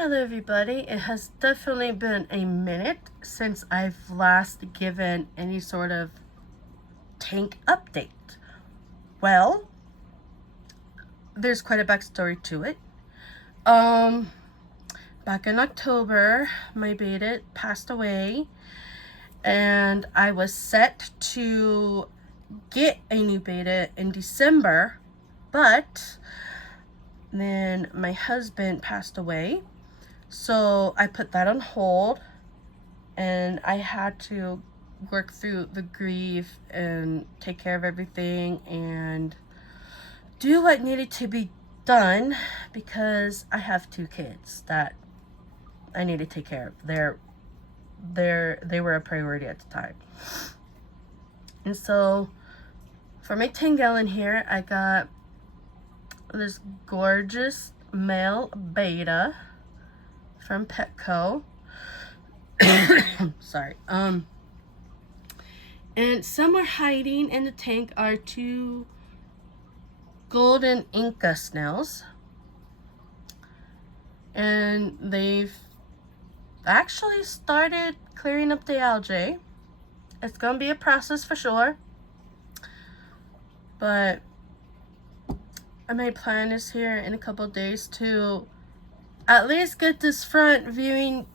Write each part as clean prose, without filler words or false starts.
Hello everybody, it has definitely been a minute since I've last given any sort of tank update. Well, there's quite a backstory to it. Back in October, my beta passed away and I was set to get a new beta in December, but then my husband passed away. So I put that on hold and I had to work through the grief and take care of everything and do what needed to be done because I have two kids that I need to take care of. They were a priority at the time. And so for my 10-gallon here, I got this gorgeous male beta from Petco. Sorry. And somewhere hiding in the tank are two golden Inca snails. And they've actually started clearing up the algae. It's gonna be a process for sure. But my plan is here in a couple of days to at least get this front viewing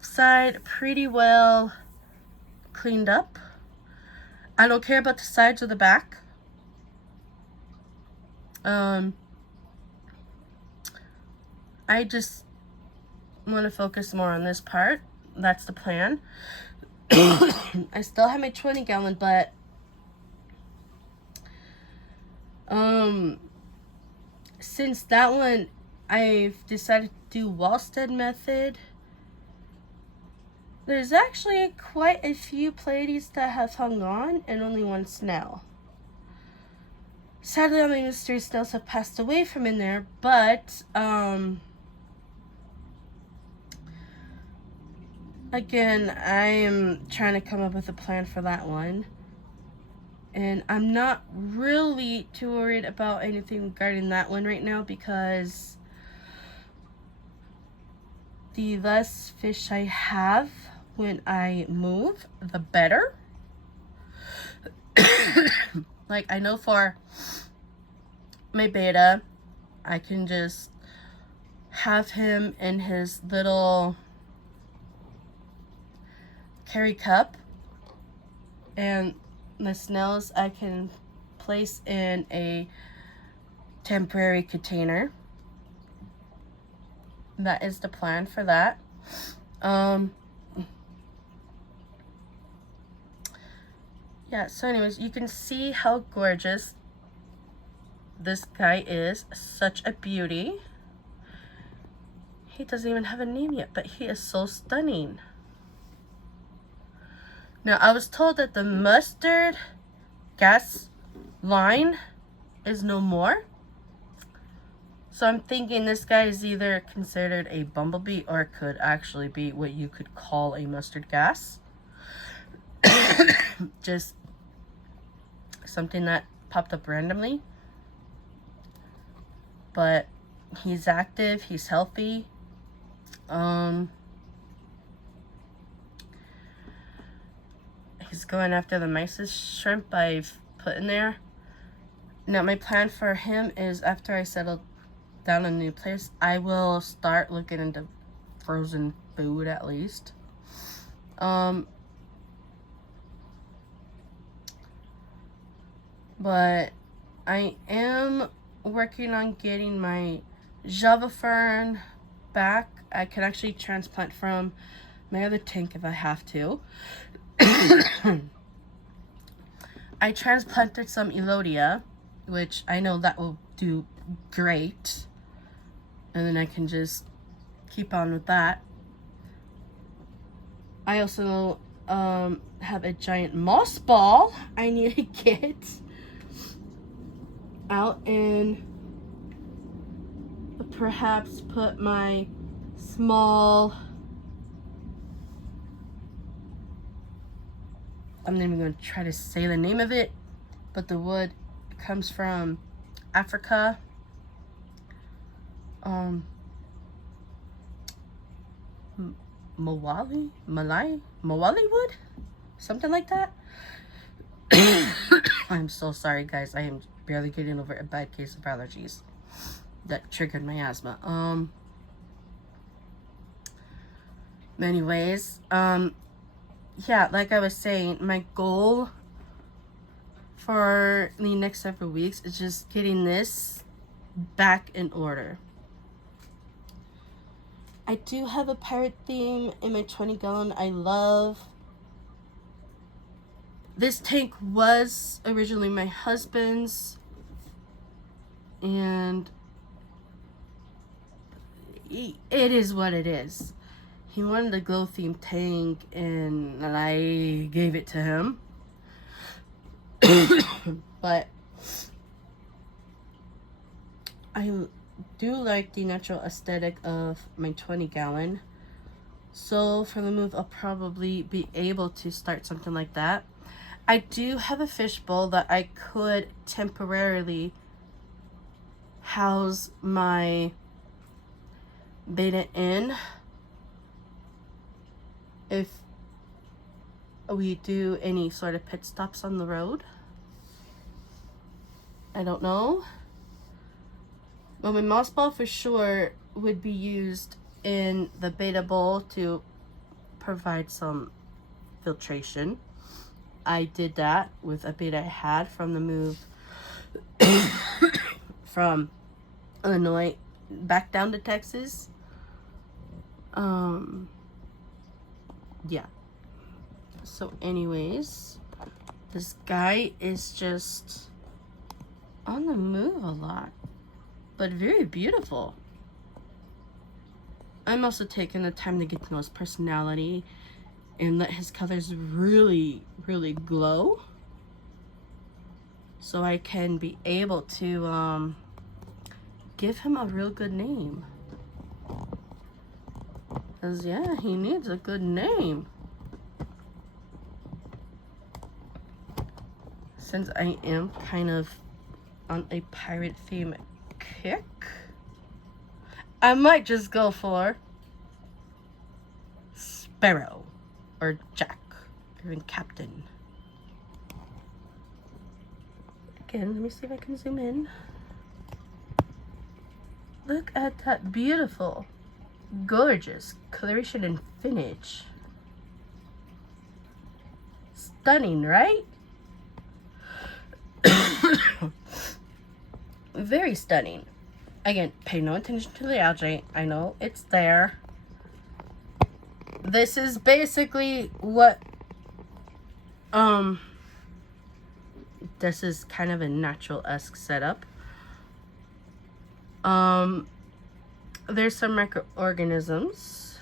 side pretty well cleaned up. I don't care about the sides or the back. I just want to focus more on this part. That's the plan. I still have my 20-gallon, but since that one I've decided to do Wallstead method, there's actually quite a few Pleiades that have hung on and only one snail. Sadly, all my mystery snails have passed away from in there, but again, I am trying to come up with a plan for that one. And I'm not really too worried about anything regarding that one right now because the less fish I have when I move, the better. Like, I know for my beta, I can just have him in his little carry cup, and the snails I can place in a temporary container. That is the plan for that. Yeah, so anyways, you can see how gorgeous this guy is. Such a beauty. He doesn't even have a name yet, but he is so stunning. Now, I was told that the mustard gas line is no more. So I'm thinking this guy is either considered a bumblebee or could actually be what you could call a mustard gas. Just something that popped up randomly. But he's active, he's healthy. He's going after the nicest shrimp I've put in there. Now, my plan for him is after I settle down in a new place, I will start looking into frozen food at least. But I am working on getting my Java fern back. I can actually transplant from my other tank if I have to. I transplanted some Elodia, which I know that will do great. And then I can just keep on with that. I also have a giant moss ball I need to get out and perhaps put my small, I'm not even going to try to say the name of it, but the wood comes from Africa. Mawali wood? Something like that. I'm so sorry, guys. I am barely getting over a bad case of allergies that triggered my asthma. Anyways, yeah, like I was saying, my goal for the next several weeks is just getting this back in order. I do have a pirate theme in my 20-gallon I love. This tank was originally my husband's, and it is what it is. He wanted a glow theme tank, and I gave it to him. But I do like the natural aesthetic of my 20-gallon. So for the move, I'll probably be able to start something like that. I do have a fishbowl that I could temporarily house my betta in if we do any sort of pit stops on the road. I don't know. But my moss ball for sure would be used in the betta bowl to provide some filtration. I did that with a betta I had from the move from Illinois back down to Texas. Yeah. So anyways, this guy is just on the move a lot, but very beautiful. I'm also taking the time to get to know his personality and let his colors really, really glow, so I can be able to give him a real good name. Because, yeah, he needs a good name. Since I am kind of on a pirate theme kick, I might just go for Sparrow or Jack, or Captain. Again, let me see if I can zoom in. Look at that beautiful, gorgeous coloration and finish. Stunning, right? Very stunning. Again, pay no attention to the algae. I know it's there. This is basically what this is kind of a natural-esque setup. There's some microorganisms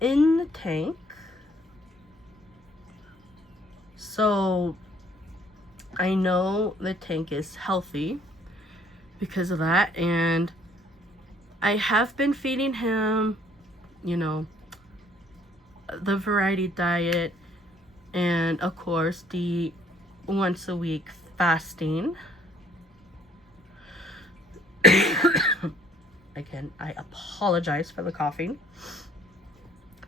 in the tank, so I know the tank is healthy because of that, and I have been feeding him, you know, the variety diet, and of course the once a week fasting. Again, I apologize for the coughing,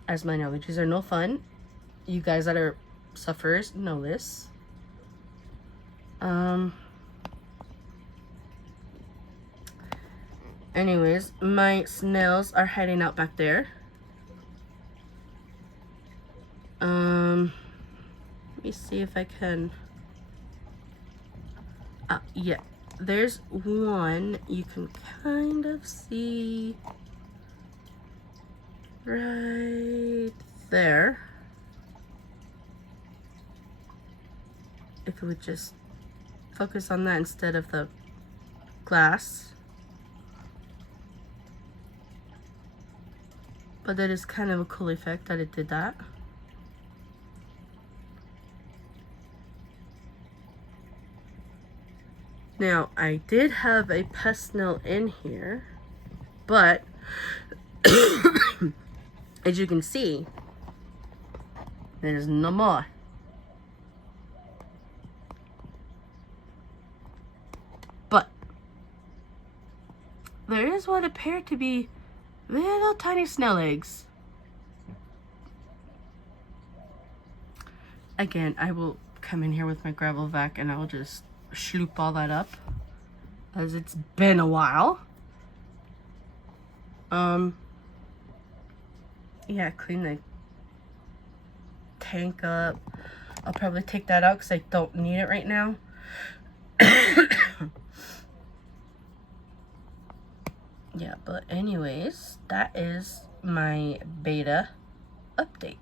as my allergies are no fun. You guys that are sufferers know this. Anyways, my snails are hiding out back there. Let me see if I can. Yeah, there's one you can kind of see right there. If we would just focus on that instead of the glass. But that is kind of a cool effect that it did that. Now, I did have a pest snail in here, but as you can see, there's no more. But there is what appear to be little tiny snail eggs Again, I will come in here with my gravel vac and I'll just sloop all that up, as it's been a while. Yeah, clean the tank up. I'll probably take that out because I don't need it right now. Yeah, but anyways, that is my beta update.